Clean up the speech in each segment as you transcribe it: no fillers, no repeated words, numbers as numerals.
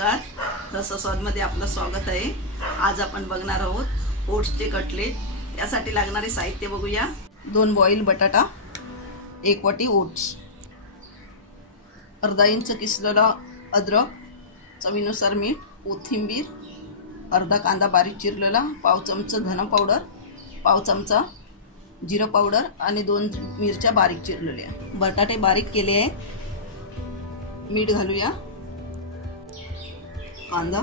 नमस्कार, रसस्वादमध्ये आपलं स्वागत आहे। आज आपण बघणार आहोत ओट्सचे कटलेट। यासाठी लागणारे साहित्य बघूया। 2 बॉईल बटाटा, 1 वाटी ओट्स, अर्धा इंच किसलेला अद्रक, चवीनुसार मीठ, कोथिंबीर, अर्धा कांदा बारीक चिरलेला, पाव चमचा धना पावडर, पाव चमचा जिरा पावडर आणि 2 मिरच्या बारीक चिरलेल्या। बटाटे बारीक केले आहे। मीठ घालूया, कांदा,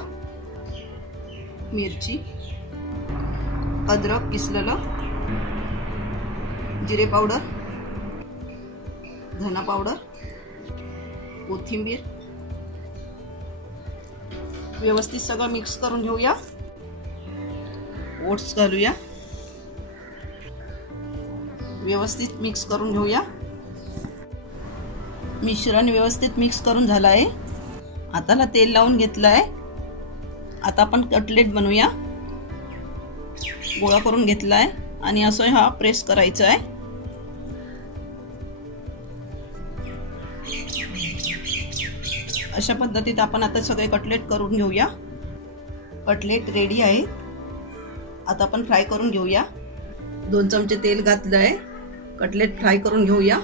मिरची, अद्रक किसलेलं, जिरे पावडर, धना पावडर, कोथिंबीर, व्यवस्थित सगळं मिक्स करून घेऊया। ओट्स घालूया, व्यवस्थित मिक्स करून घेऊया। मिश्रण व्यवस्थित मिक्स करून झालं आहे। हाताला तेल लावून घेतलं आहे। आता आपण कटलेट बनवूया। गोळा करून घेतला आहे आणि असं हा प्रेस करायचा आहे। अशा पद्धतीत आपण आता सगळे कटलेट करून घेऊया। कटलेट रेडी आहे। आता आपण फ्राय करून घेऊया। 2 चमचे तेल घातलं आहे। कटलेट फ्राय करून घेऊया।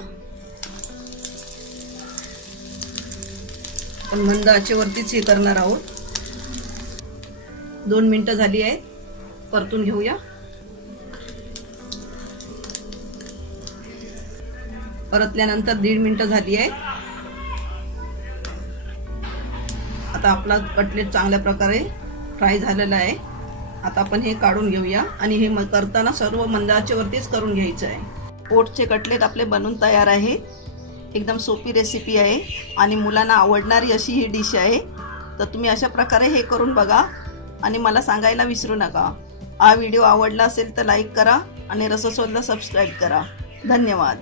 आपण मंद आचेवरतीच हे करणार आहोत। 2 मिनिटं झाली आहे, परतून घेऊया। परतल्यानंतर 1.5 मिनिटं झाली आहे। आता आपला कटलेट चांगल्या प्रकारे फ्राय झालेला आहे। आता आपण हे काढून घेऊया आणि हे करताना सर्व मंद आचेवरतीच करून घ्यायचं आहे। ओट्सचे कटलेट आपले बनून तयार आहे। एकदम सोपी रेसिपी आहे आणि मुलांना आवडणारी अशी ही डिश आहे। तर तुम्ही अशा प्रकारे हे करून बघा आणि मला सांगायला विसरू नका। हा व्हिडिओ आवडला असेल तर लाईक करा आणि रसस्वादला सबस्क्राइब करा। धन्यवाद।